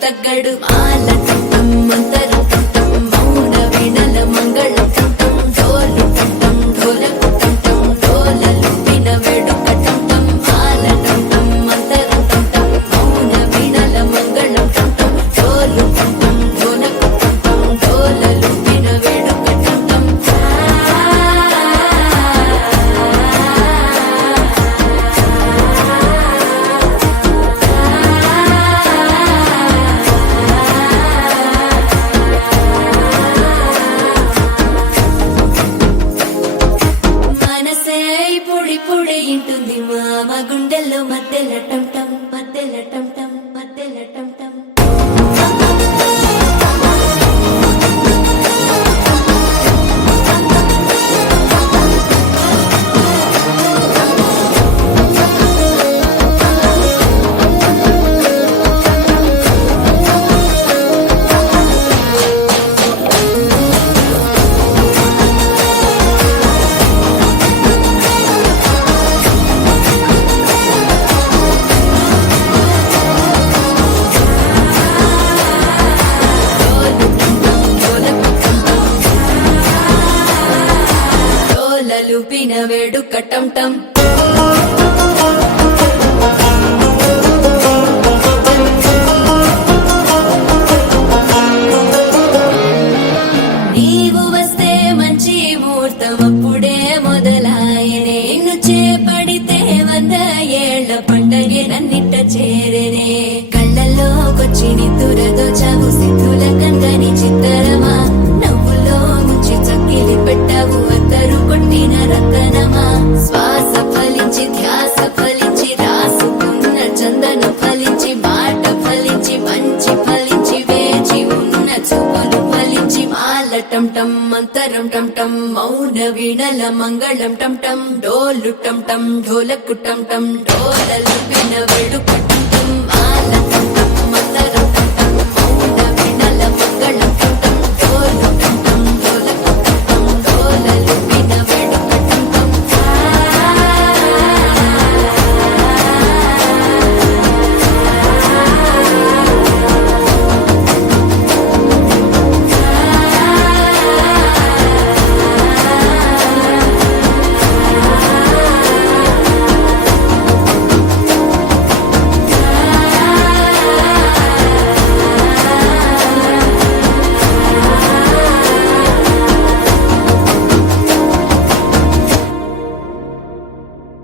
తగ్గడు మాల టం మంతరం టం మౌన వీణల మంగళం టం డోలు టం ఢోలకు టం డోలలు విన వేడుక టం మాల టం మంతరం టం మౌన వీణల మంగళం టం డోలు టం ఢోలకు టం డోలలు విన వేడుక టం మనసే పొడి పొడి ఇంటుంది మామ గుండెల్లో మధ్యల టం టం మధ్యల టం టం మధ్యల టం టం లూపిన వేడుక టం టం నీవు వస్తే మంచి ముహూర్తం అప్పుడే మొదలాయనే నిన్ను చేపడితే 100 ఏళ్ల పండగే నన్నిట్ట చేరనే కళ్ళల్లోకొచ్చి నిద్దురదో చావు సిద్ధుల కందని చిత్తరమా నవ్వులో ముంచి చక్కిలి పెట్టావు అత్తరు కొట్టిన రతనమా శ్వాస ఫలించి ధ్యాస ఫలించి రాసుకున్న చందన ఫలించి మాట ఫలించి మంచి ఫలించి వేచి ఉన్న చూపులు ఫలించి మాల టం టం మంతరం టం టం మౌన వీణల మంగళం టం టం డోలు టం టం ఢోలకు టం టం డోలలు విన వేడుక టం